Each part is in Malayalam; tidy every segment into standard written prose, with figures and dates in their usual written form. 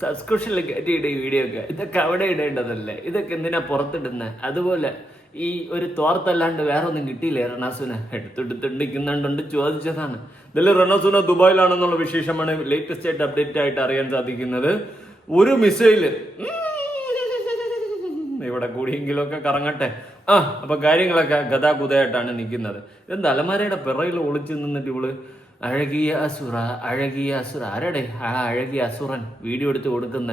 സബ്സ്ക്രിപ്ഷനിൽ കയറ്റിയിട്ട ഈ വീഡിയോ ഒക്കെ ഇതൊക്കെ അവിടെ ഇടേണ്ടതല്ലേ? ഇതൊക്കെ എന്തിനാ പുറത്തിടുന്നത്? അതുപോലെ ഈ ഒരു തോർത്തല്ലാണ്ട് വേറെ ഒന്നും കിട്ടിയില്ലേ റണാസുന? എടുത്തിട്ടുണ്ടിക്കുന്നുണ്ട് ചോദിച്ചതാണ്. ഇതിൽ റണാസുന ദുബായിലാണെന്നുള്ള വിശേഷമാണ് ലേറ്റസ്റ്റ് ആയിട്ട് അപ്ഡേറ്റ് ആയിട്ട് അറിയാൻ സാധിക്കുന്നത്. ഒരു മിസൈല് ഇവിടെ കൂടിയെങ്കിലും ഒക്കെ കറങ്ങട്ടെ. അപ്പൊ കാര്യങ്ങളൊക്കെ ഗതാഗുതയായിട്ടാണ് നിൽക്കുന്നത്. എന്താ അലമാരയുടെ പിറയിൽ ഒളിച്ചു നിന്നിട്ട് ഇവള് അഴകിയ അസുറ ആരടെ ആ അഴകിയ അസുറൻ വീഡിയോ എടുത്ത് കൊടുക്കുന്ന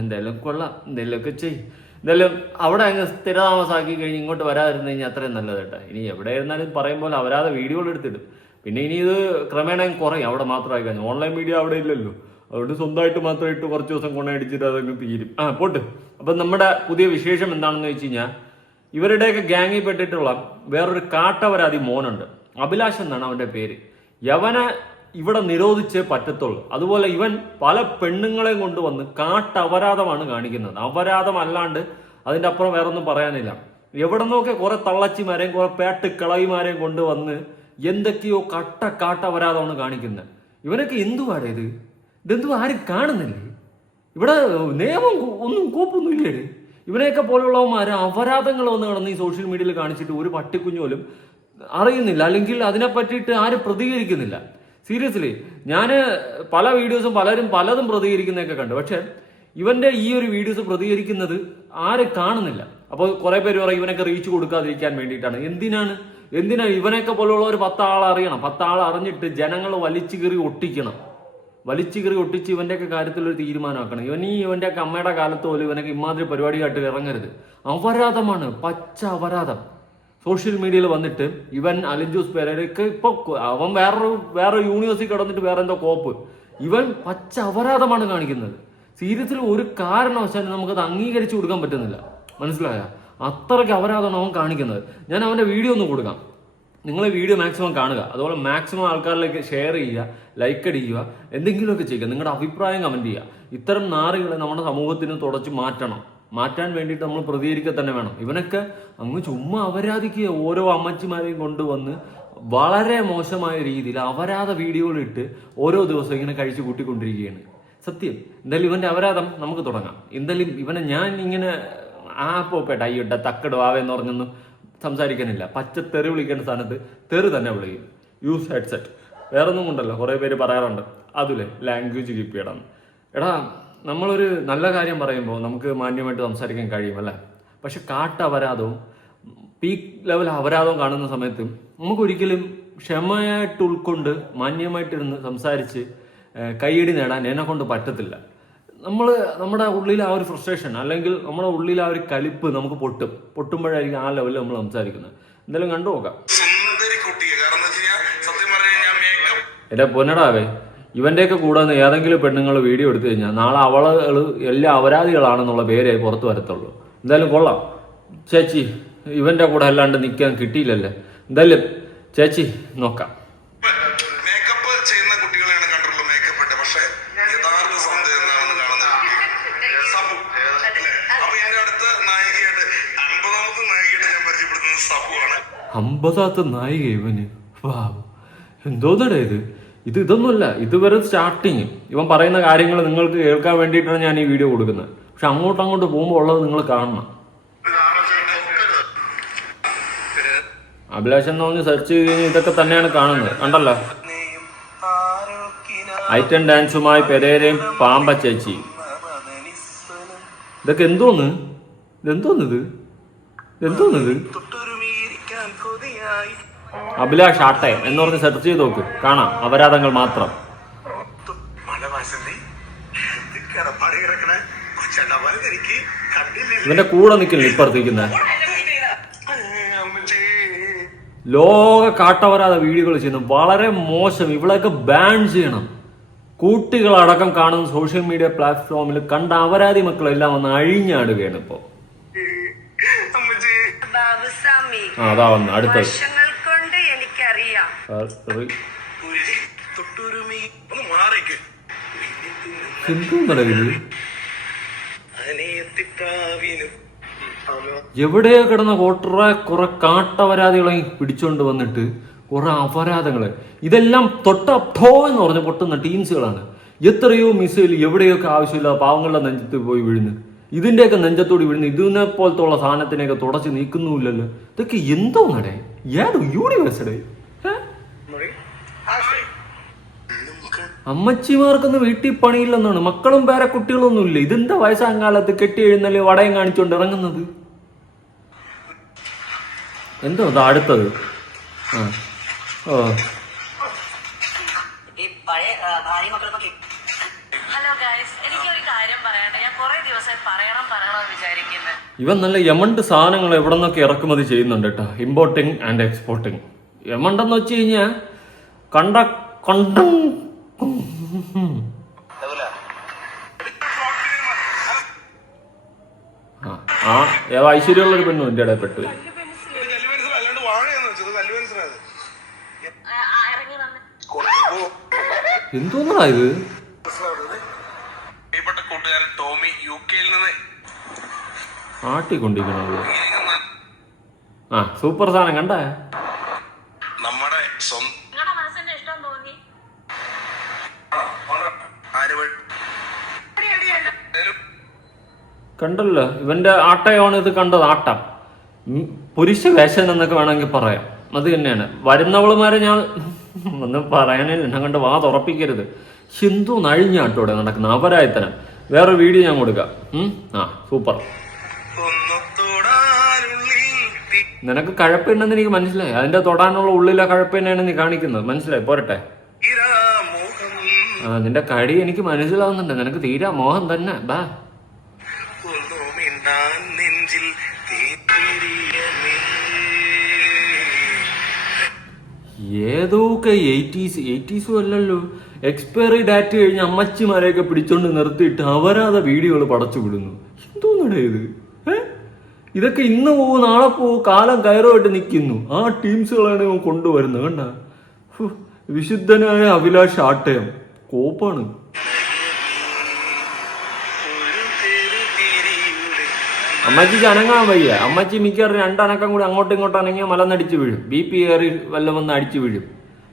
എന്തായാലും കൊള്ളാം, എന്തെങ്കിലുമൊക്കെ ചെയ്യും. എന്തായാലും അവിടെ അങ്ങ് സ്ഥിരതാമസാക്കി കഴിഞ്ഞ് ഇങ്ങോട്ട് വരാതിരുന്നു കഴിഞ്ഞാൽ അത്രയും നല്ലത് കേട്ടോ. ഇനി എവിടെ ഇരുന്നാലും പറയുമ്പോൾ അവരാതെ വീഡിയോകൾ എടുത്തിടും. പിന്നെ ഇനി ഇത് ക്രമേണ കുറയും. അവിടെ മാത്രമായി കഴിഞ്ഞു ഓൺലൈൻ മീഡിയ അവിടെ ഇല്ലല്ലോ. അതുകൊണ്ട് സ്വന്തമായിട്ട് മാത്രമായിട്ട് കുറച്ച് ദിവസം കൊണ്ടടിച്ചിട്ട് അതങ്ങ് തീരും. പോട്ട്. അപ്പം നമ്മുടെ പുതിയ വിശേഷം എന്താണെന്ന് വെച്ച് കഴിഞ്ഞാൽ ഇവരുടെയൊക്കെ ഗ്യാങ്ങിൽ പെട്ടിട്ടുള്ള വേറൊരു കാട്ടവരാതി മോനുണ്ട്. അഭിലാഷ് എന്നാണ് അവന്റെ പേര്. യവനെ ഇവിടെ നിരോധിച്ചേ പറ്റത്തുള്ളൂ. അതുപോലെ ഇവൻ പല പെണ്ണുങ്ങളെയും കൊണ്ടുവന്ന് കാട്ടപരാധമാണ് കാണിക്കുന്നത്. അപരാധമല്ലാണ്ട് അതിൻ്റെ അപ്പുറം വേറെ ഒന്നും പറയാനില്ല. എവിടെ നിന്നൊക്കെ കുറെ തള്ളച്ചിമാരെയും കുറെ പേട്ടുക്കിളവിമാരെയും കൊണ്ടുവന്ന് എന്തൊക്കെയോ കാട്ടപരാധമാണ് കാണിക്കുന്നത്. ഇവനൊക്കെ എന്തുവാടേ ഇത്? ഇതെന്തു ആരും കാണുന്നില്ലേ? ഇവിടെ നിയമം ഒന്നും കോപ്പൊന്നും ഇല്ലേ? ഇവനെയൊക്കെ പോലുള്ളവന്മാര് അപരാധങ്ങൾ വന്ന് കിടന്ന് ഈ സോഷ്യൽ മീഡിയയിൽ കാണിച്ചിട്ട് ഒരു പട്ടിക്കുഞ്ഞു പോലും അറിയുന്നില്ല, അല്ലെങ്കിൽ അതിനെ പറ്റിയിട്ട് ആരും പ്രതികരിക്കുന്നില്ല. സീരിയസ്ലി ഞാൻ പല വീഡിയോസും പലതും പ്രതികരിക്കുന്നതൊക്കെ കണ്ടു. പക്ഷെ ഇവന്റെ ഈ ഒരു വീഡിയോസ് പ്രതികരിക്കുന്നത് ആരും കാണുന്നില്ല. അപ്പോൾ കുറെ പേര് പറയും ഇവനൊക്കെ റീച്ച് കൊടുക്കാതിരിക്കാൻ വേണ്ടിയിട്ടാണ്. എന്തിനാ ഇവനൊക്കെ പോലുള്ള ഒരു 10 ആളെ അറിയണം. 10 ആളെ അറിഞ്ഞിട്ട് ജനങ്ങൾ വലിച്ചു കീറി ഒട്ടിച്ച് ഇവന്റെയൊക്കെ കാര്യത്തിൽ ഒരു തീരുമാനമാക്കണം. ഇവന്റെയൊക്കെ അമ്മയുടെ കാലത്ത് പോലും ഇവനൊക്കെ ഇമാതിരി പരിപാടിയായിട്ട് ഇറങ്ങരുത്. അപരാധമാണ്, പച്ച അപരാധം. സോഷ്യൽ മീഡിയയിൽ വന്നിട്ട് ഇവൻ അലിൻജോസ് പേരൊക്കെ ഇപ്പൊ അവൻ വേറെ യൂണിവേഴ്സിറ്റി കിടന്നിട്ട് വേറെ എന്തോ കോപ്പ്. ഇവൻ പച്ച അപരാധമാണ് കാണിക്കുന്നത്. സീരിയസിൽ ഒരു കാരണവശാലും നമുക്കത് അംഗീകരിച്ചു കൊടുക്കാൻ പറ്റുന്നില്ല. മനസ്സിലായ? അത്രയ്ക്ക് അപരാധമാണ് അവൻ കാണിക്കുന്നത്. ഞാൻ അവന്റെ വീഡിയോ ഒന്ന് കൊടുക്കാം. നിങ്ങൾ വീഡിയോ മാക്സിമം കാണുക. അതുപോലെ മാക്സിമം ആൾക്കാരിലേക്ക് ഷെയർ ചെയ്യുക, ലൈക്ക് അടിക്കുക, എന്തെങ്കിലുമൊക്കെ ചെയ്യുക. നിങ്ങളുടെ അഭിപ്രായം കമന്റ് ചെയ്യുക. ഇത്തരം നാറുകളെ നമ്മുടെ സമൂഹത്തിന് തുടച്ച് മാറ്റാൻ വേണ്ടിയിട്ട് നമ്മൾ പ്രതികരിക്കുക തന്നെ വേണം. ഇവനൊക്കെ അങ്ങ് ചുമ്മാ അപരാധിക്കുക. ഓരോ അമ്മച്ചിമാരെയും കൊണ്ടുവന്ന് വളരെ മോശമായ രീതിയിൽ അപരാധ വീഡിയോകൾ ഇട്ട് ഓരോ ദിവസം ഇങ്ങനെ കഴിച്ചു കൂട്ടിക്കൊണ്ടിരിക്കുകയാണ്. സത്യം. എന്തായാലും ഇവന്റെ അപരാധം നമുക്ക് തുടങ്ങാം. എന്തായാലും ഇവനെ ഞാൻ ഇങ്ങനെ പോപ്പേട്ട അയ്യോട്ട തക്കട് വാവെന്ന് പറഞ്ഞൊന്നും സംസാരിക്കാനില്ല. പച്ച തെറി വിളിക്കേണ്ട സ്ഥാനത്ത് തെറി തന്നെ വിളിക്കും. Use headset. വേറൊന്നും കൊണ്ടല്ലോ, കുറെ പേര് പറയാറുണ്ട് അതിലെ ലാംഗ്വേജ് കീപ്പ് ചെയ്യണം. എടാ, നമ്മളൊരു നല്ല കാര്യം പറയുമ്പോൾ നമുക്ക് മാന്യമായിട്ട് സംസാരിക്കാൻ കഴിയും അല്ലേ? പക്ഷെ കാട്ടപരാധവും പീക്ക് ലെവൽ അപരാധവും കാണുന്ന സമയത്ത് നമുക്കൊരിക്കലും ക്ഷമയായിട്ട് ഉൾക്കൊണ്ട് മാന്യമായിട്ടിരുന്ന് സംസാരിച്ച് കൈയടി നേടാൻ എന്നെ കൊണ്ട് പറ്റത്തില്ല. നമ്മുടെ ഉള്ളിൽ ആ ഒരു ഫ്രസ്ട്രേഷൻ, അല്ലെങ്കിൽ നമ്മുടെ ഉള്ളിൽ ആ ഒരു കലിപ്പ് നമുക്ക് പൊട്ടുമ്പോഴായിരിക്കും ആ ലെവലിൽ നമ്മൾ സംസാരിക്കുന്നത്. എന്തായാലും കണ്ടു നോക്കാം. എന്റെ പൊന്നടാവേ, ഇവന്റെയൊക്കെ കൂടെ ഏതെങ്കിലും പെണ്ണുങ്ങൾ വീഡിയോ എടുത്തു കഴിഞ്ഞാൽ നാളെ അവള് എല്ലാ അപരാധികളാണെന്നുള്ള പേരെ പുറത്തു വരത്തുള്ളൂ. എന്തായാലും കൊള്ളാം ചേച്ചി, ഇവന്റെ കൂടെ അല്ലാണ്ട് നിൽക്കാൻ കിട്ടിയില്ലല്ലേ. എന്തായാലും ചേച്ചി നോക്കാം. അമ്പതാമത്തെ നായിക ഇവന്. എന്തോന്നടേ ഇതൊന്നുമല്ല. ഇതുവരെ സ്റ്റാർട്ടിങ്. ഇവൻ പറയുന്ന കാര്യങ്ങൾ നിങ്ങൾക്ക് കേൾക്കാൻ വേണ്ടിയിട്ടാണ് ഞാൻ ഈ വീഡിയോ കൊടുക്കുന്നത്. പക്ഷെ അങ്ങോട്ട് പോകുമ്പോൾ ഉള്ളത് നിങ്ങൾ കാണണം. അഭിലാഷ് എന്ന് പറഞ്ഞ് സെർച്ച് ചെയ്ത് കഴിഞ്ഞാൽ ഇതൊക്കെ തന്നെയാണ് കാണുന്നത്. കണ്ടല്ലോ, ഐറ്റം ഡാൻസുമായി പെരേരയും പാമ്പ ചേച്ചി. ഇതൊക്കെ എന്തോന്നത്? അഭിലാഷ് ആട്ടയം എന്ന് പറഞ്ഞ് സെർച്ച് ചെയ്ത് നോക്ക്, കാണാം അപരാധങ്ങൾ മാത്രം. ഇവന്റെ കൂടെ നിൽക്കില്ല ഇപ്പുറത്തേക്കുന്ന ലോക കാട്ടപരാധ വീഡിയോകൾ ചെയ്യുന്നു. വളരെ മോശം. ഇവളൊക്കെ ബാൻ ചെയ്യണം. കുട്ടികളടക്കം കാണുന്ന സോഷ്യൽ മീഡിയ പ്ലാറ്റ്ഫോമിൽ കണ്ട അപരാധി മക്കളെല്ലാം വന്ന് അഴിഞ്ഞാടുകയാണ് ഇപ്പോ. അതാ വന്ന് അടുത്തത്. എവിടെയോ കിടന്ന കുറെ കാട്ടപരാധികളെ പിടിച്ചോണ്ട് വന്നിട്ട് കുറെ അപരാധങ്ങൾ. ഇതെല്ലാം തൊട്ടോ എന്ന് പറഞ്ഞ് പൊട്ടുന്ന ടീംസുകളാണ്. എത്രയോ മിസൈൽ എവിടെയൊക്കെ ആവശ്യമില്ല പാവങ്ങളുടെ നെഞ്ചത്ത് പോയി വീഴുന്നു. ഇതിന്റെയൊക്കെ നെഞ്ചത്തോട് വീഴുന്നു. ഇതിനെ പോലത്തുള്ള സാധനത്തിനെയൊക്കെ തുടച്ച് നീക്കുന്നുമില്ലല്ലോ. ഇതൊക്കെ എന്തോ നടേ ഏതോ യൂണിവേഴ്സിടെ. അമ്മച്ചിമാർക്കൊന്നും വീട്ടിൽ പണിയില്ലെന്നാണ്. മക്കളും പേരെ കുട്ടികളൊന്നും ഇല്ല. ഇതെന്താ വയസ്സാം കാലത്ത് കെട്ടി എഴുന്നല്ലേ വടയും കാണിച്ചുകൊണ്ട് ഇറങ്ങുന്നത്? എന്തോ അടുത്തത് ഇവൻ നല്ല യമണ്ട് സാധനങ്ങൾ എവിടെ നിന്നൊക്കെ ഇറക്കുമതി ചെയ്യുന്നുണ്ട് കേട്ടോ. Importing and exporting. യമണ്ടെന്ന് വെച്ച് കഴിഞ്ഞാൽ കണ്ട ഐശ്വര്യമുള്ളൊരു പെണ്ണു എന്റെ ഇടയിൽ പെട്ടു. എന്തോന്നാ ഇത്? ആട്ടിക്കൊണ്ടിരിക്കണത്. സൂപ്പർ സാധനം കണ്ടേ. നമ്മുടെ കണ്ടല്ലോ ഇവന്റെ ആട്ടയാണ് ഇത് കണ്ടത്. ആട്ടം പുരുഷ വേഷൻ എന്നൊക്കെ വേണമെങ്കിൽ പറയാം. അത് തന്നെയാണ്. വരുന്നവളുമാരെ ഞാൻ ഒന്നും പറയാനില്ല. എന്നെ കണ്ട് വാ തുറപ്പിക്കരുത്. എന്തോ നഴിഞ്ഞാട്ടോടെ നടക്കുന്ന അപരായത്തനം. വേറെ വീഡിയോ ഞാൻ കൊടുക്കാം. സൂപ്പർ. നിനക്ക് കഴപ്പുണ്ടെന്ന് എനിക്ക് മനസ്സിലായി. അതിന്റെ തൊടാനുള്ള ഉള്ളിലെ കഴപ്പന്നെയാണ് നീ കാണിക്കുന്നത്. മനസ്സിലായി? പോരട്ടെ. നിന്റെ കടി എനിക്ക് മനസ്സിലാവുന്നുണ്ട്. നിനക്ക് തീരാ മോഹം തന്നെ. ബാ ഏതൊക്കെ 80s അല്ലല്ലോ. എക്സ്പയറി ഡാറ്റ് കഴിഞ്ഞ് അമ്മച്ചിമാരെയൊക്കെ പിടിച്ചോണ്ട് നിർത്തിയിട്ട് അവരാതെ വീഡിയോകൾ പടച്ചു വിടുന്നു. എന്തോന്നടേ ഇത്? ഇതൊക്കെ ഇന്ന് പോവും നാളെ പോവും കാലം കയറുമായിട്ട് നിൽക്കുന്നു. ആ ടീംസുകളാണ് ഇവൻ കൊണ്ടുവരുന്നത്. കണ്ട വിശുദ്ധനായ അഭിലാഷ് ആട്ടയം കോപ്പാണ്. അമ്മച്ചിക്ക് അനങ്ങാൻ വയ്യ. അമ്മച്ചി മിക്കവാറും രണ്ടനക്കം കൂടി അങ്ങോട്ടും ഇങ്ങോട്ടും അനങ്ങിയാൽ മലന്നടിച്ച് വീഴും. BP കയറി വല്ലം വന്ന് അടിച്ചു വീഴും.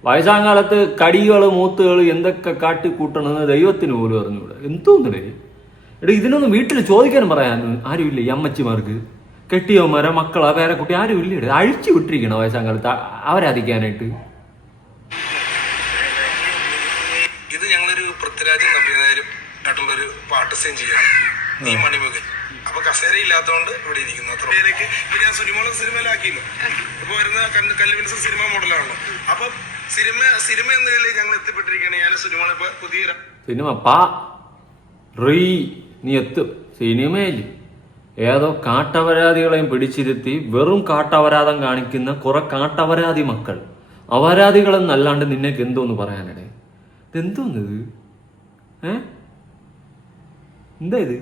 വയസ്സാം കാലത്ത് കടികൾ മൂത്തുകൾ എന്തൊക്കെ കാട്ടിക്കൂട്ടണമെന്ന് ദൈവത്തിന് പോലും അറിഞ്ഞൂടെ. എന്തോന്നേ എടാ, ഇതിനൊന്നും വീട്ടിൽ ചോദിക്കാനും പറയാനും ആരുമില്ല. ഈ അമ്മച്ചിമാർക്ക് കെട്ടിയവന്മാരെ മക്കളാ പേരക്കുട്ടി ആരും ഇല്ല. അഴിച്ചു വിട്ടിരിക്കണം വയസ്സാം കാലത്ത് അവരാധിക്കാനായിട്ട്. ഇത് ഞങ്ങളൊരു പൃഥ്വിരാജും നമ്പ്യാരും ആയിട്ടുള്ളൊരു പാട്ട് സീൻ ചെയ്യാണ്. ഈ മണിമുഖൻ അപ്പൊ കസേര ഇല്ലാത്തതുകൊണ്ട് ഇവിടെ ഇരിക്കുന്നു. അത്രയിലേക്ക് ഇപ്പൊ ഞാൻ സുനിമോളും സിനിമയിലാക്കിയല്ലോ. ഇപ്പൊ വരുന്ന കല്ലുവിൻസ് സിനിമ മോഡലാണല്ലോ. അപ്പൊ സിനിമ എന്നതിൽ ഞങ്ങൾ എത്തിപ്പെട്ടിരിക്കുകയാണ്. ഞാൻ സുനിമോളെ ഇപ്പൊ പുതിയ നീ എത്തും. സിനിമയിൽ ഏതോ കാട്ടപരാധികളെയും പിടിച്ചിരുത്തി വെറും കാട്ടപരാധം കാണിക്കുന്ന കുറെ കാട്ടപരാധി മക്കൾ. അപരാധികളെന്നല്ലാണ്ട് നിന്നേക്ക് എന്തോന്ന് പറയാനിടേ? ഇതെന്തോന്നത്? എന്താ ഇത്?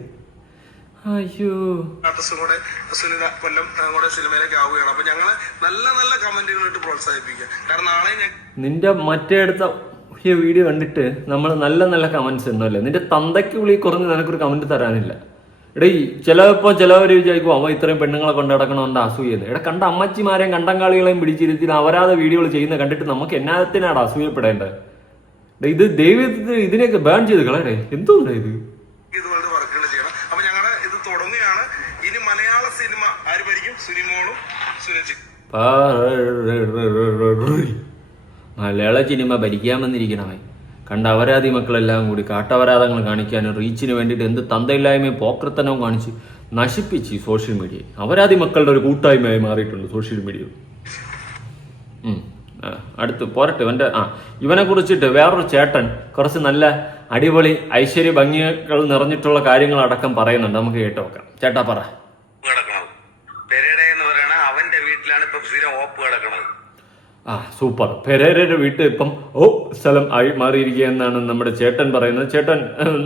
അയ്യോ, സുനിത കൊല്ലം കൂടെ സിനിമയിലേക്ക് ആവുകയാണ്. അപ്പൊ ഞങ്ങള് നല്ല നല്ല കമന്റുകൾ ഇട്ട് പ്രോത്സാഹിപ്പിക്കുക. കാരണം നാളെ നിന്റെ മറ്റേ അടുത്ത വീഡിയോ കണ്ടിട്ട് നമ്മൾ നല്ല നല്ല കമന്റ്സ് ഉണ്ടല്ലേ. നിന്റെ തന്തയ്ക്ക് വിളി കുറഞ്ഞ് നിനക്കൊരു കമന്റ് തരാനില്ല. എടാ ചിലവർ വിചാരിക്കും അവ ഇത്രയും പെണ്ണുങ്ങളെ കൊണ്ട് നടക്കണമെന്ന് അസൂയത്. എടാ കണ്ട അമ്മച്ചിമാരെയും കണ്ടങ്കാളികളെയും പിടിച്ചിരുത്തി അവരാതെ വീഡിയോകൾ ചെയ്യുന്ന കണ്ടിട്ട് നമുക്ക് എന്നാത്തിനാണ് അസൂയപ്പെടേണ്ടത്? ഇത് ദൈവത്തിന് ഇതിനെയൊക്കെ ബാൻ ചെയ്ത് കളയടേ. എന്തോന്നാ ഇത്? ഇതുപോലത്തെ വർക്കുകൾ ചെയ്യണം. അപ്പൊ ഞങ്ങളുടെ ഇത് തുടങ്ങുകയാണ്. ഇനി മലയാള സിനിമ ആര് ഭരിക്കും? സുനിമോളും സുരജി. മലയാള സിനിമ ഭരിക്കാൻ വന്നിരിക്കണമേ. കണ്ട അപരാധി മക്കളെല്ലാം കൂടി കാട്ടപരാധങ്ങൾ കാണിക്കാനും റീച്ചിന് വേണ്ടിയിട്ട് എന്ത് തന്തയില്ലായ്മയും പോക്രത്തനവും കാണിച്ച് നശിപ്പിച്ച് സോഷ്യൽ മീഡിയ. അപരാധി മക്കളുടെ ഒരു കൂട്ടായ്മയായി മാറിയിട്ടുണ്ട് സോഷ്യൽ മീഡിയ. അടുത്ത് പോരട്ടെ. ഇവനെ കുറിച്ചിട്ട് വേറൊരു ചേട്ടൻ കുറച്ച് നല്ല അടിപൊളി ഐശ്വര്യ ഭംഗികൾ നിറഞ്ഞിട്ടുള്ള കാര്യങ്ങൾ അടക്കം പറയുന്നുണ്ട്. നമുക്ക് കേട്ട് നോക്കാം. ചേട്ടാ പറ. അവന്റെ വീട്ടിലാണ് ഇപ്പൊ സ്ഥിരം ഓപ്പ് കിടക്കുന്നത്. സൂപ്പർ. പെരേരയുടെ വീട്ടിൽ ഇപ്പം സ്ഥലം ആയി മാറിയിരിക്കുക എന്നാണ് നമ്മുടെ ചേട്ടൻ പറയുന്നത്. ചേട്ടൻ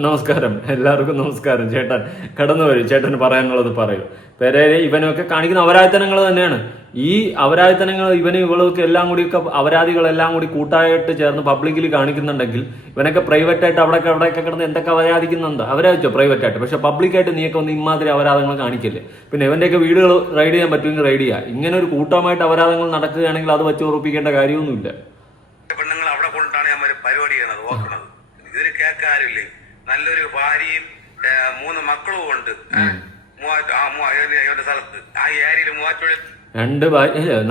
നമസ്കാരം. എല്ലാവർക്കും നമസ്കാരം. ചേട്ടൻ കടന്നു വരും. ചേട്ടന് പറയാനുള്ളത് പറയൂ. പെരേര ഇവനൊക്കെ കാണിക്കുന്ന അപരാധനങ്ങൾ തന്നെയാണ്. ഈ അപരാധിത്തനങ്ങൾ ഇവളൊക്കെ എല്ലാം കൂടി അപരാധികളെല്ലാം കൂടി കൂട്ടായിട്ട് ചേർന്ന് പബ്ലിക്കിൽ കാണിക്കുന്നുണ്ടെങ്കിൽ ഇവനൊക്കെ പ്രൈവറ്റ് ആയിട്ട് അവിടെയൊക്കെ കിടന്ന് എന്തൊക്കെ അപരാധിക്കുന്നുണ്ട് അവരാച്ചോ പ്രൈവറ്റ് ആയിട്ട്. പക്ഷെ പബ്ലിക്കായിട്ട് നീയൊക്കെ ഒന്ന് ഇമാതിരി അപരാധങ്ങൾ കാണിക്കില്ലേ. പിന്നെ ഇവന്റെയൊക്കെ വീടുകൾ റൈഡ് ചെയ്യാൻ പറ്റുമെങ്കിൽ റൈഡ് ചെയ്യാം. ഇങ്ങനെ ഒരു കൂട്ടമായിട്ട് അപരാധങ്ങൾ നടക്കുകയാണെങ്കിൽ അത് വെച്ച് ഉറപ്പിക്കേണ്ട കാര്യമൊന്നുമില്ല. പെണ്ണുങ്ങൾ അവിടെ കൊണ്ടാണ് ഞാൻ പരിപാടി ചെയ്യണത് നോക്കണത്. ഇതിന് കേൾക്കാറില്ലേ. നല്ലൊരു ഭാര്യയും 3 മക്കളും ഉണ്ട് സ്ഥലത്ത്. ആ ഏരിയയിൽ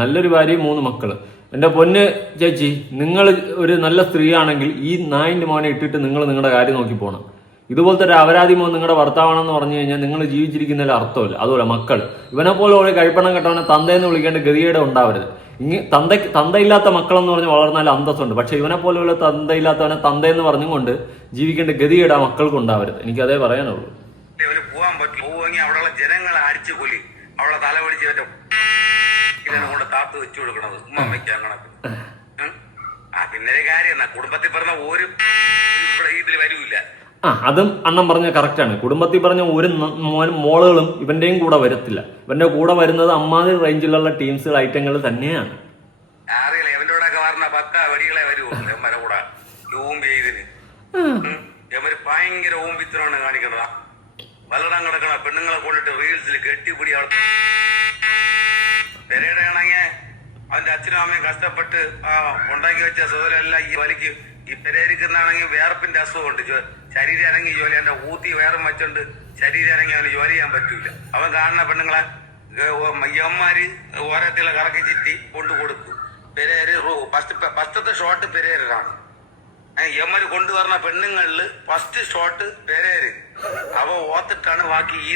നല്ലൊരു ഭാര്യയും 3 മക്കള്. എന്റെ പൊന്ന് ചേച്ചി, നിങ്ങൾ ഒരു നല്ല സ്ത്രീയാണെങ്കിൽ ഈ നായിന്റെ മോനെ ഇട്ടിട്ട് നിങ്ങൾ നിങ്ങളുടെ കാര്യം നോക്കി പോകണം. ഇതുപോലത്തെ ഒരു അപരാധി മോൻ നിങ്ങളുടെ ഭർത്താവാണെന്ന് പറഞ്ഞു കഴിഞ്ഞാൽ നിങ്ങൾ ജീവിച്ചിരിക്കുന്നതിൽ അർത്ഥമില്ല. അതുപോലെ മക്കൾ ഇവനെ പോലെ ഒരു കഴിപ്പണം കെട്ടവനെ തന്തയെന്ന് വിളിക്കേണ്ട ഗതികേട് ഉണ്ടാവരുത്. തന്തയില്ലാത്ത മക്കളെന്ന് പറഞ്ഞ് വളർന്നാൽ അന്തസ്സുണ്ട്. പക്ഷെ ഇവനെ പോലെയുള്ള തന്തയില്ലാത്തവനെ തന്തയെന്ന് പറഞ്ഞുകൊണ്ട് ജീവിക്കേണ്ട ഗതികേട് ആ മക്കൾക്ക് ഉണ്ടാവരുത്. എനിക്കതേ പറയാനുള്ളൂ. പോവാൻ പറ്റില്ല. പോവുമെങ്കിൽ അവിടെയുള്ള ജനങ്ങളെ അടിച്ചു കൊല്ലി. അവളെ തല പിടിച്ച് കൊണ്ട് താത്ത് വെച്ചു കൊടുക്കണത് ഉമ്മയ്ക്ക് കണക്ക്. പിന്നെ ഒരു കാര്യം എന്നാ, കുടുംബത്തിൽ പറഞ്ഞ ഒരു ഇതിൽ വരൂല്ല. അതും അണ്ണൻ പറഞ്ഞ കറക്റ്റാണ്. കുടുംബത്തിൽ പറഞ്ഞ ഒരു മോളുകളും ഇവന്റെയും കൂടെ വരത്തില്ല. ഇവന്റെ കൂടെ വരുന്നത് അമ്മാതിരി റേഞ്ചിലുള്ള ടീംസ് ഐറ്റങ്ങൾ തന്നെയാണ്. അറിയില്ല, എവന്റെ കൂടെ ഒക്കെ പറഞ്ഞ 10 വെടികളെ വരുമോ എമ്മരെ കൂടെ ഊമ്പി ഇതിന്. എമ്മര് ഭയങ്കര ഊമ്പിത്തരമാണ് കാണിക്കണതാ. വല്ലടം കിടക്കണ പെണ്ണുങ്ങളെ കൊണ്ടിട്ട് റീൽസിൽ കെട്ടിപ്പിടി പെരയുടെ ആണെങ്കിൽ അവന്റെ അച്ഛനും അമ്മയും കഷ്ടപ്പെട്ട് ഉണ്ടാക്കി വെച്ച സുഖമെല്ലാം ഈ വലിക്ക് ഈ പെരയിരിക്കുന്നാണെങ്കിൽ വേർപ്പിന്റെ അസുഖമുണ്ട്. ശരീരം അനങ്ങി ജോലി എന്റെ ഊത്തി വേറും വെച്ചോണ്ട് ശരീരം അനങ്ങി അവന് ജോലി ചെയ്യാൻ പറ്റൂല. അവൻ കാണുന്ന പെണ്ണുങ്ങളെ യമ്മമാര് ഓരത്തിലെ കറക്കി ചിറ്റി കൊണ്ടു കൊടുക്കും. പെരേര് ഫസ്റ്റത്തെ ഷോട്ട് പെരേരാണ്. യമ്മര് കൊണ്ടുവരുന്ന പെണ്ണുങ്ങളില് ഫസ്റ്റ് ഷോട്ട് പെരേര്. അവ ഓത്തിട്ടാണ് ബാക്കി ഈ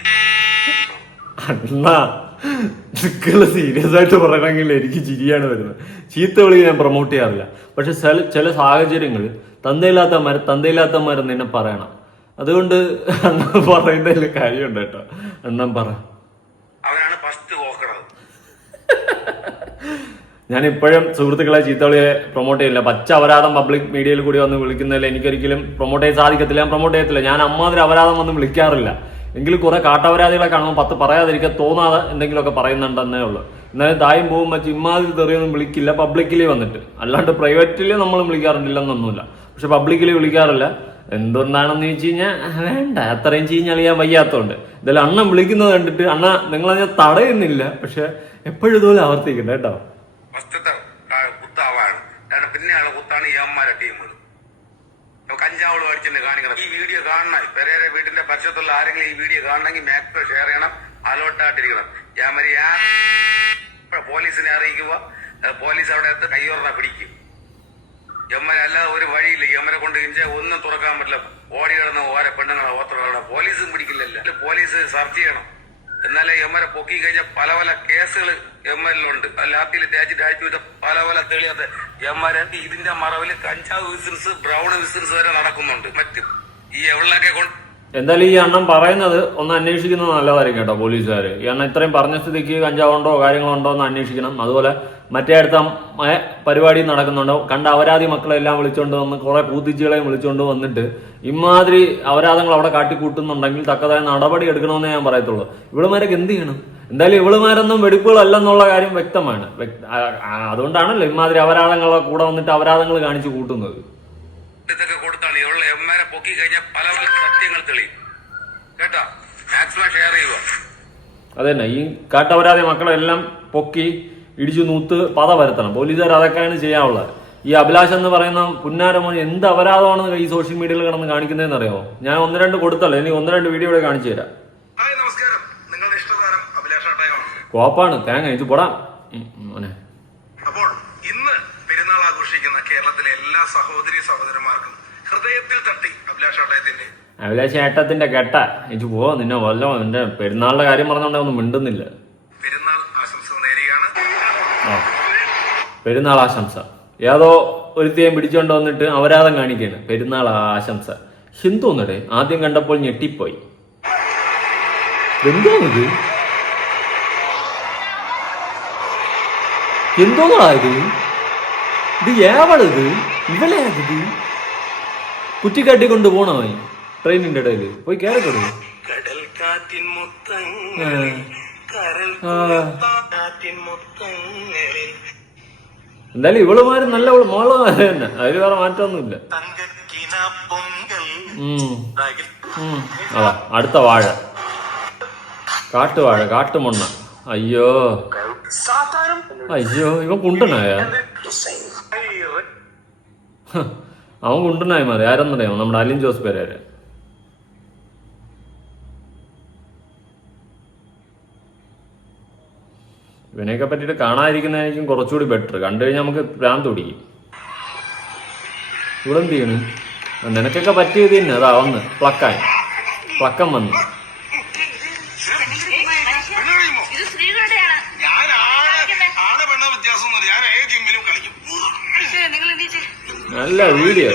സീരിയസ് ആയിട്ട് പറയണമെങ്കിൽ എനിക്ക് ചിരിയാണ് വരുന്നത്. ചീത്ത വിളി ഞാൻ പ്രൊമോട്ട് ചെയ്യാറില്ല. പക്ഷെ ചില സാഹചര്യങ്ങളിൽ തന്തയില്ലാത്തമാരെന്ന് എന്നെ പറയണം. അതുകൊണ്ട് അണ്ണൻ പറയുന്നതിൽ കാര്യമുണ്ട് കേട്ടോ. അണ്ണൻ പറ. അവനാണ് ഫസ്റ്റ് നോക്കണത്. ഞാൻ ഇപ്പോഴും സുഹൃത്തുക്കളെ ചീത്തവിളിയെ പ്രൊമോട്ട് ചെയ്യില്ല. പച്ച അപരാധം പബ്ലിക് മീഡിയയിൽ കൂടി വന്ന് വിളിക്കുന്നതിൽ എനിക്കൊരിക്കലും പ്രൊമോട്ട് ചെയ്യാൻ സാധിക്കത്തില്ല. ഞാൻ പ്രൊമോട്ട് ചെയ്യത്തില്ല. ഞാൻ അമ്മാതിരി അപരാധം വന്ന് വിളിക്കാറില്ല. എങ്കിലും കുറെ കാട്ടപരാധികളെ കാണുമ്പോൾ 10 പറയാതിരിക്കാൻ തോന്നാതെ എന്തെങ്കിലുമൊക്കെ പറയുന്നുണ്ടെന്നേ ഉള്ളൂ. എന്നാലും തായും പോവും വെച്ച് ഇമാതിരി തെറിയൊന്നും വിളിക്കില്ല പബ്ലിക്കിൽ വന്നിട്ട്. അല്ലാണ്ട് പ്രൈവറ്റിൽ നമ്മൾ വിളിക്കാറുണ്ടില്ലെന്നൊന്നുമില്ല. പക്ഷെ പബ്ലിക്കിൽ വിളിക്കാറില്ല. എന്തുകൊണ്ടാണെന്ന് ചോദിച്ചു കഴിഞ്ഞാൽ വേണ്ട, അത്രയും ചീഞ്ഞളിയാൻ വയ്യാത്തതുകൊണ്ട്. ഇതെല്ലാം അണ്ണൻ വിളിക്കുന്നത് കണ്ടിട്ട് അണ്ണ നിങ്ങളെ ഞാൻ തടയുന്നില്ല. പക്ഷെ എപ്പോഴും ഇതുപോലെ ആവർത്തിക്കണ്ട കേട്ടോ. ഫസ്റ്റത്തെ കുത്താവാണ്. പിന്നെയുള്ള കുത്താണ് ഈ അമ്മമാരെ ടീമുകൾ. കഞ്ചാവള് അടിച്ചിട്ട് കാണിക്കണം. ഈ വീഡിയോ കാണണം. പെരേരെ വീടിന്റെ പരിസരത്തുള്ള ആരെങ്കിലും ഈ വീഡിയോ കാണണമെങ്കിൽ മാക്സിമം ഷെയർ ചെയ്യണം. അലോട്ടായിട്ടിരിക്കണം. പോലീസിനെ അറിയിക്കുക. പോലീസ് അവിടെ എത്തി കയ്യോറ പിടിക്കും. യമ്മര അല്ലാതെ ഒരു വഴിയില്ല. യമ്മരെ കൊണ്ട് ഒന്നും തുറക്കാൻ പറ്റില്ല. ഓടി കിടന്ന് ഓരോ പെണ്ണുങ്ങളെ ഓത്ര പോലീസും പിടിക്കില്ലല്ലോ. പോലീസ് സെർച്ച് ചെയ്യണം. എന്നാലേ യമ്മരെ പൊക്കി കഴിഞ്ഞ പല പല കേസുകൾ യമ്മരിലുണ്ട്. ലാത്തിയിൽ തേച്ചിട്ട് അയച്ചു വെച്ച പല തെളിയാത്ത യമ്മരെ ഇതിന്റെ മറവിൽ കഞ്ചാവ് ബിസിനസ്, ബ്രൗൺ ബിസിനസ് വരെ നടക്കുന്നുണ്ട്. മറ്റ് ഈ എവിടെയൊക്കെ കൊണ്ട് എന്തായാലും ഈ അണ്ണൻ പറയുന്നത് ഒന്ന് അന്വേഷിക്കുന്നത് നല്ലതായിരിക്കും കേട്ടോ പോലീസുകാർ. ഈ അണ്ണൻ ഇത്രയും പറഞ്ഞ സ്ഥിതിക്ക് കഞ്ചാവുണ്ടോ കാര്യങ്ങളുണ്ടോ എന്ന് അന്വേഷിക്കണം. അതുപോലെ മറ്റേ അടുത്ത പരിപാടി നടക്കുന്നുണ്ടോ കണ്ട അപരാധി മക്കളെല്ലാം വിളിച്ചുകൊണ്ട് വന്ന് കുറെ പൂത്തിച്ചികളെയും വിളിച്ചുകൊണ്ട് വന്നിട്ട് ഇമാതിരി അപരാധങ്ങൾ അവിടെ കാട്ടിക്കൂട്ടുന്നുണ്ടെങ്കിൽ തക്കതായ നടപടി എടുക്കണമെന്നേ ഞാൻ പറയത്തുള്ളൂ. ഇവളുമാരൊക്കെ എന്ത് ചെയ്യണം? എന്തായാലും ഇവളുമാരൊന്നും വെടിപ്പുകളല്ലെന്നുള്ള കാര്യം വ്യക്തമാണ്. അതുകൊണ്ടാണല്ലോ ഇമാതിരി അപരാധങ്ങളെ കൂടെ വന്നിട്ട് അപരാധങ്ങൾ കാണിച്ചു കൂട്ടുന്നത്. ഇതൊക്കെ കൊടുത്താണ് ഇവളെ എമ്മരെ പൊക്കി കഴിഞ്ഞാൽ പല പല സത്യങ്ങൾ തെളിയും കേട്ടോ. മാക്സിമം ഷെയർ ചെയ്യുക. അതന്നെ, ഈ കാട്ടപരാധി മക്കളെല്ലാം പൊക്കി ഇടിച്ചു നൂത്ത് പത വരുത്തണം. പോലീസുകാർ അതൊക്കെയാണ് ചെയ്യാനുള്ളത്. ഈ അഭിലാഷ് എന്ന് പറയുന്ന പുന്നാരമോൻ എന്ത് അപരാധമാണ് ഈ സോഷ്യൽ മീഡിയയിൽ കിടന്ന് കാണിക്കുന്നതെന്ന് അറിയാമോ? ഞാൻ 1-2 കൊടുത്തല്ലോ. ഇനി 1-2 വീഡിയോ ഇവിടെ കാണിച്ചു തരാം. നമസ്കാരം. നിങ്ങളുടെ ഇഷ്ടതാരം അഭിലാഷ് ആട്ടയാണ്. കോപ്പാണ് തേങ്ങ ഇത് പോടാ മോനെ. അപ്പോൾ ഇന്ന് പെരുന്നാൾ ആഘോഷിക്കുന്ന കേരളത്തിലെ എല്ലാ സഹോദരി സഹോദരന്മാർക്കും ഹൃദയത്തിൽ തട്ടി അഭിലാഷ് ആട്ടയത്തിന്റെ അഭിലാഷ് ഏട്ടത്തിന്റെ കെട്ട ഇത് പോ. നിന്നെ വല്ലോ നിന്റെ പെരുന്നാളിന്റെ കാര്യം പറഞ്ഞോണ്ട് ഒന്നും മിണ്ടുന്നില്ല. പെരുന്നാൾ ആശംസ നേരുകയാണ്. പെരുന്നാൾ ആശംസ. ഏതോ ഒരുത്തിയും പിടിച്ചോണ്ട് വന്നിട്ട് അപരാധം കാണിക്കാണ്. പെരുന്നാൾ ആശംസ. ഹിന്ദുന്നടേ ആദ്യം കണ്ടപ്പോൾ ഞെട്ടിപ്പോയി. എന്തോന്നത്? എന്തോന്നായത്? ഇത് ഏവളത്? ഇവളേത്? കുറ്റിക്കാട്ടി കൊണ്ട് പോണമായി ട്രെയിനിന്റെ ഇടയില് പോയി കേറിക്കൊടു. കടൽ കാറ്റിൻ മുത്തങ്ങൾ എന്തായാലും ഇവളുമാര് നല്ല മോളമാര് തന്നെ, അതിൽ വേറെ മാറ്റമൊന്നുമില്ല. അതാ അടുത്ത വാഴ, കാട്ടുവാഴ, കാട്ടുമണ്ണ. അയ്യോ അയ്യോ, ഇവൻ കുണ്ടനായ, അവൻ കുണ്ടനായി മാറി. ആരെന്നറിയാമോ? നമ്മുടെ അലിൻ ജോസ് പെരേര. ഇവനെയൊക്കെ പറ്റിയിട്ട് കാണാതിരിക്കുന്നതായിരിക്കും കുറച്ചുകൂടി ബെറ്റർ. കണ്ടു കഴിഞ്ഞാൽ നമുക്ക് ഭ്രാന്ത് പിടിക്കും. ഇവിടെ എന്ത് ചെയ്യണ്? നിനക്കൊക്കെ പറ്റിയത് തന്നെ അതാ വന്ന് പ്ലക്കം വന്ന്. നല്ല വീഡിയോ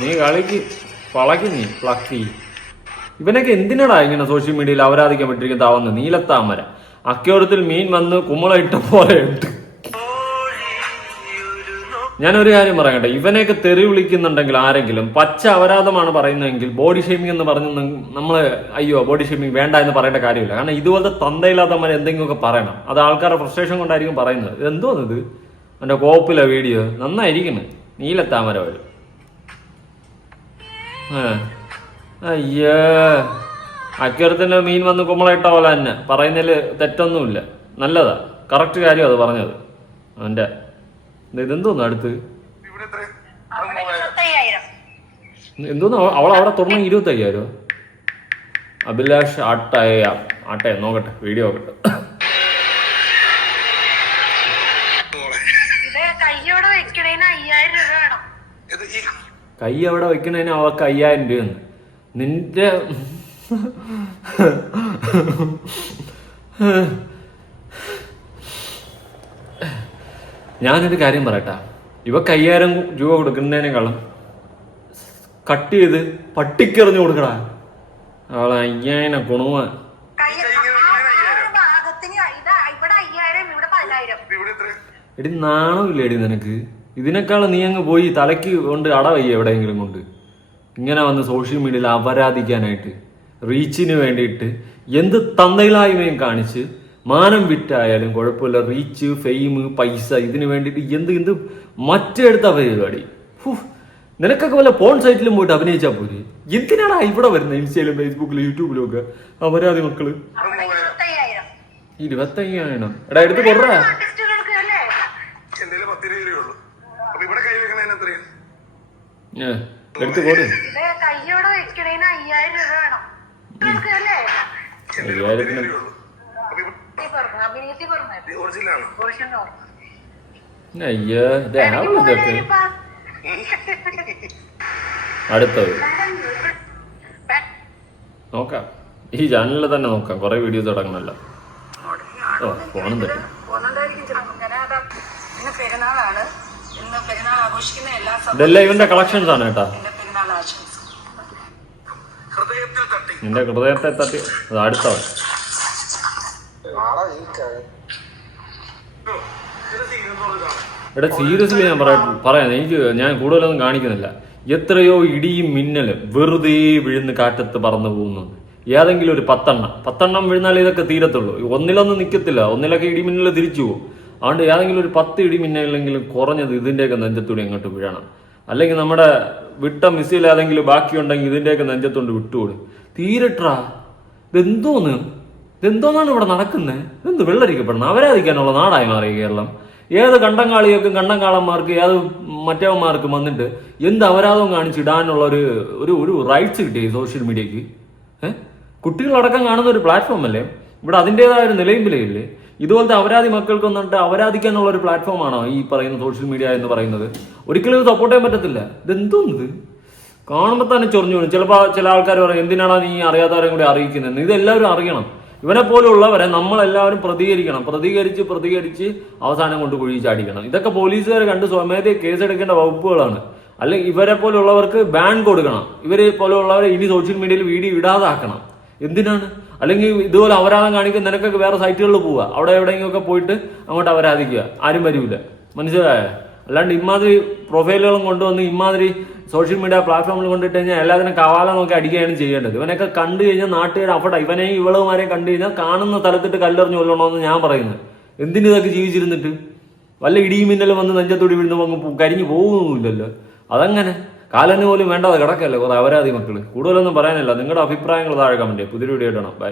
നീ കളിക്ക്, പളക്കി നീ പ്ലക്കി. ഇവനൊക്കെ എന്തിനാടാ ഇങ്ങനെ സോഷ്യൽ മീഡിയയിൽ അവരാധിക്കാൻ പറ്റിയിരിക്കുന്ന താവുന്ന നീലത്താമര. അക്കോരത്തിൽ മീൻ വന്ന് കുമ്മള ഇട്ട പോലെ ഉണ്ട്. ഞാനൊരു കാര്യം പറയട്ടെ, ഇവനെയൊക്കെ തെറി വിളിക്കുന്നുണ്ടെങ്കിൽ ആരെങ്കിലും പച്ച അപരാധമാണ് പറയുന്നതെങ്കിൽ ബോഡി ഷേമിംഗ് എന്ന് പറഞ്ഞ് നമ്മള് അയ്യോ ബോഡി ഷേമിംഗ് വേണ്ട എന്ന് പറയേണ്ട കാര്യമില്ല. കാരണം ഇതുപോലത്തെ തന്തയില്ലാത്തമാരെ എന്തെങ്കിലുമൊക്കെ പറയണം. അത് ആൾക്കാരുടെ ഫ്രസ്ട്രേഷൻ കൊണ്ടായിരിക്കും പറയുന്നത്. ഇതെന്തോന്നത് എന്റെ കോപ്പിലെ വീഡിയോ നന്നായിരിക്കുന്നു. നീലത്താമര വരും. അയ്യോ, അക്വരത്തിന്റെ മീൻ വന്ന് കുമ്മളയിട്ട പോലെ തന്നെ പറയുന്നതിൽ തെറ്റൊന്നുമില്ല, നല്ലതാ, കറക്റ്റ് കാര്യം അത് പറഞ്ഞത്. അവന്റെ ഇതെന്തോന്നു അടുത്ത് എന്തോന്നു അവളവിടെ തുറന്ന 25,000. അഭിലാഷ് ആട്ടയ നോക്കട്ടെ, വീഡിയോ നോക്കട്ടെ. കൈ അവിടെ വെക്കണേന് അവർക്ക് 5,000 രൂപയെന്ന്. നിന്റെ ഞാനൊരു കാര്യം പറയട്ടാ, ഇവക്ക് 5,000 രൂപ കൊടുക്കുന്നതിനേക്കാളും കട്ട് ചെയ്ത് പട്ടിക്കെറിഞ്ഞു കൊടുക്കടാ. അവളെ 5,000 കുണുവ. എടി നാണമില്ലേടി നിനക്ക്? ഇതിനേക്കാളും നീ അങ്ങ് പോയി തലയ്ക്ക് കൊണ്ട് അടവയ്യ എവിടെയെങ്കിലും കൊണ്ട്. ഇങ്ങനെ വന്ന് സോഷ്യൽ മീഡിയയിൽ അപരാധിക്കാനായിട്ട് റീച്ചിന് വേണ്ടിയിട്ട് എന്ത് തന്തയിലായ്മയും കാണിച്ച് മാനം വിറ്റായാലും കുഴപ്പമില്ല. റീച്ച്, ഫെയിം, പൈസ ഇതിന് വേണ്ടിയിട്ട് എന്ത് മറ്റെടുത്ത പരിപാടി. നിനക്കൊക്കെ വല്ല പോൺ സൈറ്റിലും പോയിട്ട് അഭിനയിച്ചാൽ പോരെ. എന്തിനാണ് ഇവിടെ വരുന്നത്? ഇൻസ്റ്റയിലും ഫേസ്ബുക്കിലും യൂട്യൂബിലും ഒക്കെ അപരാധി മക്കള്. 25,000 എടാ എടുത്ത് കൊടുറാ. എടുത്ത് കൊടു. 5,000 അയ്യോ ഇതൊക്കെ. അടുത്തത് നോക്കാം, ഈ ചാനലിൽ തന്നെ നോക്കാം. കുറെ വീഡിയോസ് തുടങ്ങണല്ലോ. ഫോണും തട്ടും. ഇതെല്ലാം ഇവന്റെ കളക്ഷൻസ് ആണ് കേട്ടാ. നിന്റെ ഹൃദയത്തെ തട്ടി. അത് അടുത്തവൻ. എടാ സീരിയസ്ലി ഞാൻ പറയാം, ഞാൻ കൂടുതലൊന്നും കാണിക്കുന്നില്ല. എത്രയോ ഇടിയും മിന്നലും വെറുതെ വിഴുന്ന് കാറ്റത്ത് പറന്നു പോകുന്നു. ഏതെങ്കിലും ഒരു 10 വീഴുന്നാലേ ഇതൊക്കെ തീരത്തുള്ളൂ. ഒന്നിലൊന്നും നിൽക്കത്തില്ല, ഒന്നിലൊക്കെ ഇടിമിന്നൽ തിരിച്ചു പോകും. അതുകൊണ്ട് ഏതെങ്കിലും ഒരു 10 ഇടിമിന്നലെങ്കിലും കുറഞ്ഞത് ഇതിന്റെയൊക്കെ നെഞ്ചത്തൂടി അങ്ങോട്ട് വീഴണം. അല്ലെങ്കിൽ നമ്മുടെ വിട്ട മിസൈൽ ഏതെങ്കിലും ബാക്കിയുണ്ടെങ്കിൽ ഇതിന്റെയൊക്കെ നെഞ്ചത്തോണ്ട് വിട്ടുകൊടു. തീരട്ടാ. ഇതെന്തോന്നാണ് ഇവിടെ നടക്കുന്നത്? ഇതെന്ത് വെള്ളരിക്കപ്പെടണം? അവരാധിക്കാനുള്ള നാടായി മാറി കേരളം. ഏത് കണ്ടംകാളിയൊക്കെ കണ്ടംകാളന്മാർക്ക് ഏത് മറ്റവന്മാർക്കും വന്നിട്ട് എന്ത് അപരാധവും കാണിച്ചിടാനുള്ള ഒരു റൈറ്റ്സ് കിട്ടി സോഷ്യൽ മീഡിയക്ക്. കുട്ടികളടക്കം കാണുന്ന ഒരു പ്ലാറ്റ്ഫോം അല്ലേ ഇവിടെ. അതിൻ്റെതായ ഒരു നിലയും വിലയില്ലേ? ഇതുപോലത്തെ അപരാധി മക്കൾക്ക് വന്നിട്ട് അവരാധിക്കാനുള്ള ഒരു പ്ലാറ്റ്ഫോമാണോ ഈ പറയുന്ന സോഷ്യൽ മീഡിയ എന്ന് പറയുന്നത്? ഒരിക്കലും ഇത് സപ്പോർട്ട് ചെയ്യാൻ പറ്റത്തില്ല. ഇതെന്തോന്നത് കാണുമ്പോൾ തന്നെ ചൊറിഞ്ഞു വീണു. ചിലപ്പോൾ ചില ആൾക്കാർ പറയും എന്തിനാണ് നീ അറിയാത്തവരെയും കൂടി അറിയിക്കുന്നത്. ഇതെല്ലാവരും അറിയണം. ഇവനെ പോലുള്ളവരെ നമ്മളെല്ലാവരും പ്രതികരിച്ച് അവസാനം കൊണ്ട് കുഴി ചാടിക്കണം. ഇതൊക്കെ പോലീസുകാരെ കണ്ട് സ്വമേധയെ കേസെടുക്കേണ്ട വകുപ്പുകളാണ്. അല്ലെങ്കിൽ ഇവരെ പോലുള്ളവർക്ക് ബാൻ കൊടുക്കണം. ഇവരെ പോലുള്ളവരെ ഇനി സോഷ്യൽ മീഡിയയിൽ വീഡിയോ ഇടാതാക്കണം. എന്തിനാണ്? അല്ലെങ്കിൽ ഇതുപോലെ അപരാധം കാണിക്കുന്ന നിനക്കൊക്കെ വേറെ സൈറ്റുകളിൽ പോവുക, അവിടെ എവിടെയെങ്കിലുമൊക്കെ പോയിട്ട് അങ്ങോട്ട് അപരാധിക്കുക. ആരും വരില്ല. മനസ്സിലായ? അല്ലാണ്ട് ഇമാതിരി പ്രൊഫൈലുകളും കൊണ്ടുവന്ന് ഇമാതിരി സോഷ്യൽ മീഡിയ പ്ലാറ്റ്ഫോമിൽ കൊണ്ടിട്ട് കഴിഞ്ഞാൽ എല്ലാത്തിനും കവാല നോക്കി അടിക്കുകയാണ് ചെയ്യേണ്ടത്. ഇവനൊക്കെ കണ്ടു കഴിഞ്ഞാൽ നാട്ടുകാർ അവിടെ ഇവനെയും ഇവളുമാരെയും കണ്ടു കഴിഞ്ഞാൽ കാണുന്ന തലത്തിട്ട് കല്ലെറിഞ്ഞു കൊല്ലണമെന്ന് ഞാൻ പറയുന്നത്. എന്തിനു ഇതൊക്കെ ജീവിച്ചിരുന്നിട്ട് വല്ല ഇടിയും മിന്നലും വന്ന് നെഞ്ചത്തോടി വീഴുന്ന കരിഞ്ഞു പോകുന്നില്ലല്ലോ. അതങ്ങനെ കാലന് പോലും വേണ്ടാതെ കിടക്കല്ലേ കുറെ അപരാധി മക്കള്. കൂടുതലൊന്നും പറയാനില്ല. നിങ്ങളുടെ അഭിപ്രായങ്ങൾ താഴെ കമന്റ്. പുതിയൊരു വീഡിയോ ഇടണം. ബൈ.